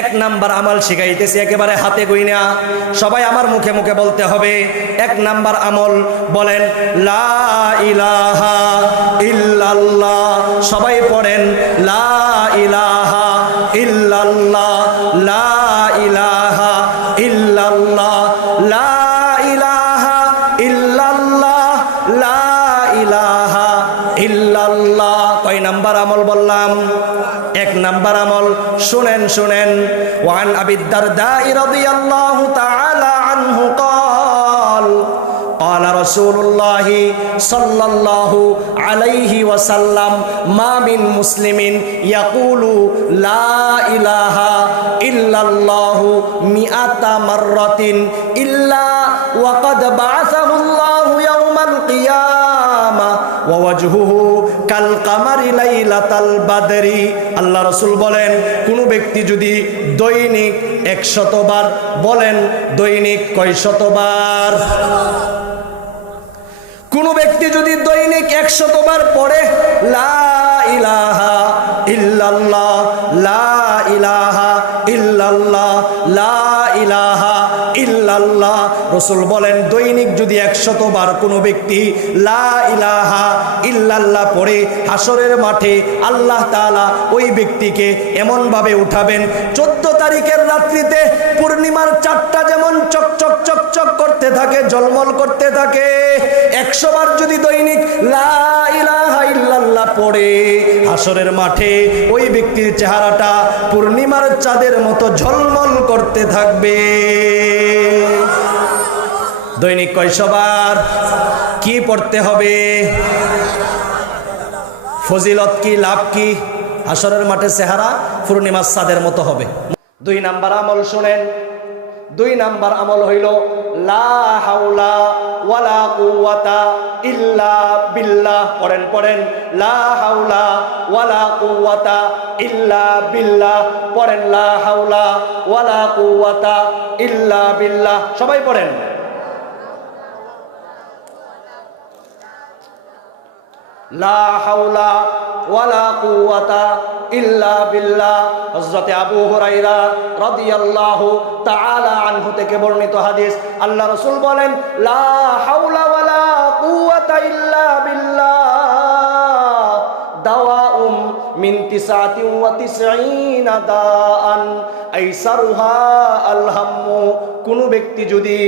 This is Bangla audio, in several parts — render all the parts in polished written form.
এক নাম্বার আমল শিখাইতেছি একেবারে হাতে গুইনা, সবাই আমার মুখে মুখে বলতে হবে। এক নাম্বার আমল বলেন লা ইলাহা ইল্লাল্লাহ। সবাই পড়েন লা ইলাহা ইল্লাল্লাহ, লা ইলাহা ইল্লাল্লাহ, লা ইলাহা ইল্লাল্লাহ, লা ইলাহা ইল্লাল্লাহ। কয় নাম্বার আমল বললাম? এক নাম্বার আমল। শুনেন শুনেন, ওয়ান আবি দারদা রাদিয়াল্লাহু তাআলা আনহু قال قال رسول الله صلى الله عليه وسلم ما من مسلم يقول لا إله إلا الله 100 مرة إلا وقد بعثه الله يوم القيامة ووجهه কাল কামারি লাইলাতাল বাদরি। আল্লাহ রাসূল বলেন, কোন ব্যক্তি যদি দৈনিক 100 বার বলেন, দৈনিক কয় শতবার? কোন ব্যক্তি যদি দৈনিক 100 বার পড়ে লা ইলাহা ইল্লাল্লাহ, লা ইলাহা ইল্লাল্লাহ, লা ইলাহা ইল্লাল্লাহ, রাসূল বলেন দৈনিক যদি 100 বার কোনো ব্যক্তি লা ইলাহা ইল্লাল্লাহ পড়ে, হাসরের মাঠে আল্লাহ তাআলা ওই ব্যক্তিকে এমনভাবে উঠাবেন 14 তারিখের রাত্রিতে পূর্ণিমার চাঁদটা যেমন চকচক চকচক করতে থাকে, ঝলমল করতে থাকে, 100 বার যদি দৈনিক লা ইলাহা ইল্লাল্লাহ পড়ে, হাসরের মাঠে ওই ব্যক্তির চেহারাটা পূর্ণিমার চাঁদের মতো ঝলমল করতে থাকবে। দৈনিক কয়শবার কি পড়তে হবে? ফজিলত কি, লাভ কি? হাসরের মাঠে চেহারা পূর্ণিমার চাঁদের মতো হবে। 2 নাম্বার আমল শুনেন। 2 নাম্বার আমল হইল লা হাওলা ওয়ালা কুওয়াতা ইল্লা বিল্লাহ। পড়েন পড়েন, লা হাওলা ওয়ালা কুওয়াতা ইল্লা বিল্লাহ। পড়েন লা হাওলা ওয়ালা কুওয়াতা ইল্লা বিল্লাহ। সবাই পড়েন লা হাওলা ওয়ালা কুওয়াতা ইল্লা বিল্লাহ। হযরত আবু হুরায়রা রাদিয়াল্লাহু তাআলা আনহু থেকে বর্ণিত হাদিস, আল্লাহ রাসূল বলেন লা হাওলা ওয়ালা কুওয়াতা ইল্লা বিল্লাহ দাওয়াউম মিন 99 দাআন আইসারুহা আল হাম্মু। কোন ব্যক্তি যদি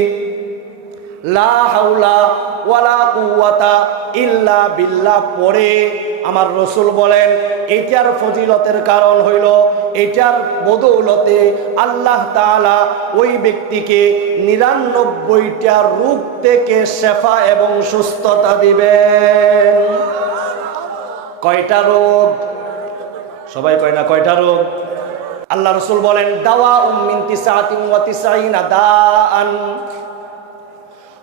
লা হাওলা ওয়ালা কুওয়াতা ইল্লা বিল্লাহ পড়ে, আমার রাসূল বলেন এটার ফজিলতের কারণ হইল, এটার বদৌলতে আল্লাহ তাআলা ওই ব্যক্তিকে 99টা রোগ থেকে শেফা এবং সুস্থতা দিবেন। কয়টা রোগ? সবাই কয় না কয়টা রোগ? আল্লাহ রাসূল বলেন দাওয়াউম মিন 99 দাআন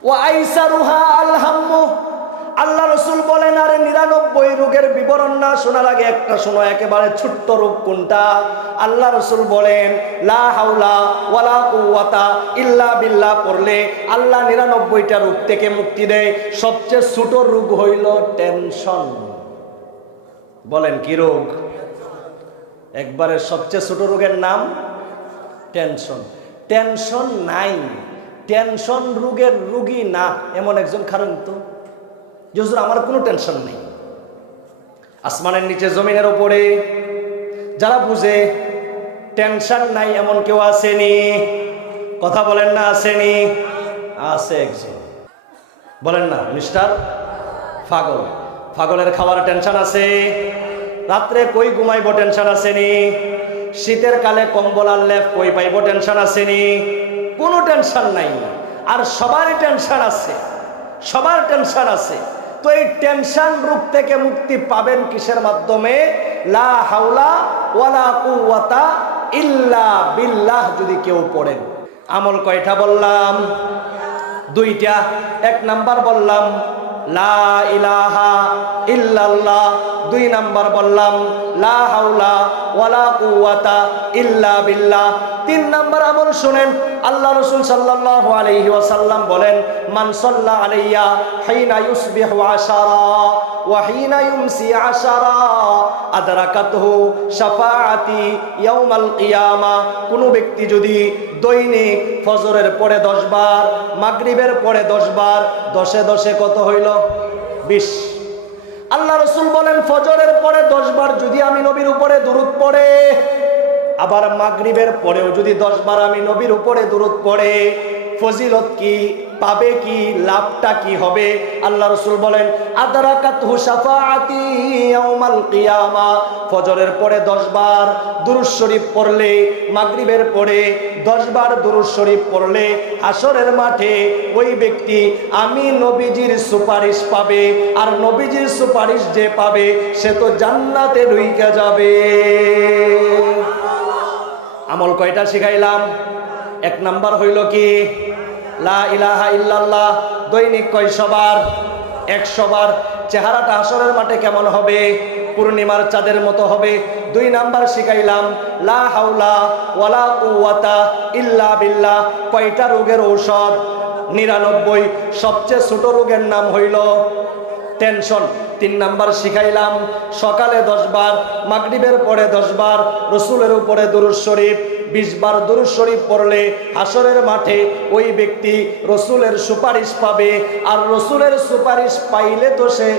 ওয়া আইসারুহা আল হাম্মু। আল্লাহ রাসূল বলেন আরে 99 রোগের বিবরণ না শোনার আগে একটা শোনো, একেবারে ছোট্ট রোগ কোনটা? আল্লাহ রাসূল বলেন লা হাওলা ওয়ালা কুওয়াতা ইল্লা বিল্লাহ পড়লে আল্লাহ 99টা রোগ থেকে মুক্তি দেয়। সবচেয়ে ছোট রোগ হইল টেনশন। বলেন কি রোগ? একবারে সবচেয়ে ছোট রোগের নাম টেনশন। টেনশন নাই, টেনশন রোগের রোগী না এমন একজন খারাপ তো যে হুজুর আমার কোনো টেনশন নেই। আসমানের নিচে জমিনের উপরে যারা বুঝে টেনশন নাই এমন কেউ আসেনি? কথা বলেন না, আসেনি? আছে একজন, বলেন না মিস্টার পাগল। পাগলের খাওয়ার টেনশন আছে, রাত্রে কই ঘুমাইব টেনশন আসেনি, শীতের কালে কম্বল আর লেপ কই পাইব টেনশন আসেনি? কোনো টেনশন নাই। আর সবারই টেনশন আছে, সবার টেনশন আছে। তো এই টেনশন রূপ থেকে মুক্তি পাবেন কিসের মাধ্যমে? লা হাওলা ওয়ালা কুওয়াতা ইল্লা বিল্লাহ যদি কেউ পড়েন। আমল কয়টা বললাম? 2টা। 1 নাম্বার বললাম লা ইলাহা ইল্লাল্লাহ, 2 নাম্বার বললাম লা হাওলা ওয়ালা কুওয়াতা ইল্লা বিল্লাহ। 3 নাম্বার আমল শুনেন, আল্লাহ রাসূল সাল্লাল্লাহু আলাইহি ওয়াসাল্লাম বলেন মান সাল্লা আলাইয়া হিনা ইউসবিহু আশারা ওয়া হিনা ইউমসি 10 আদরাকাতহু শাফাআতি ইয়াউমাল কিয়ামা। কোন ব্যক্তি যদি দৈনিক ফজরের পরে 10 বার, মাগরিবের পরে 10 বার, 10 10 কত হইল? 20। আল্লাহ রাসূল বলেন ফজরের পরে 10 বার যদি আমি নবীর উপরে দুরূদ পড়ে, আবার মাগরিবের পরেও যদি 10 বার আমি নবীর উপরে দুরূদ পড়ে, ফজিলত কি পাবে, কি লাভটা কি হবে? আল্লাহ রাসূল বলেন আদরাকাতহু শাফাআতি ইয়াউমাল কিয়ামা। ফজরের পরে 10 বার দুরূদ শরীফ পড়লে, মাগরিবের পরে 10 বার দুরূদ শরীফ পড়লে হাসরের মাঠে ওই ব্যক্তি আমি নবীজির সুপারিশ পাবে। আর নবীজির সুপারিশ যে পাবে সে তো জান্নাতে ঢুইকা যাবে। আমল কয়টা শিখাইলাম? 1 নাম্বার হইল কি লা ইলাহা ইল্লাল্লাহ। দৈনিক কয়শো বার? 100 বার। চেহারাটা হাসরের মাঠে কেমন হবে? পূর্ণিমার চাঁদের মতো হবে। 2 নাম্বার শিখাইলাম লা হাওলা ওয়ালা কুওয়াতা ইল্লা বিল্লাহ। কয়টা রোগের ঔষধ? 99। সবচেয়ে ছোট রোগের নাম হইল টেনশন। 3 নাম্বার শিখাইলাম সকালে 10 বার, মাগরিবের পরে 10 বার রসুলের উপরে দুরূদ শরীফ, 20 বার দুরূদ শরীফ পড়লে হাসরের মাঠে ওই ব্যক্তি রসুলের সুপারিশ পাবে। আর রসুলের সুপারিশ পাইলে তো সে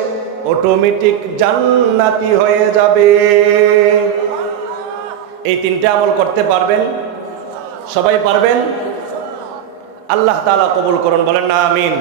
অটোমেটিক জান্নাতি হয়ে যাবে। এই 3টে আমল করতে পারবেন? সবাই পারবেন? আল্লাহ তাআলা কবুল করুন, বলেন না আমিন।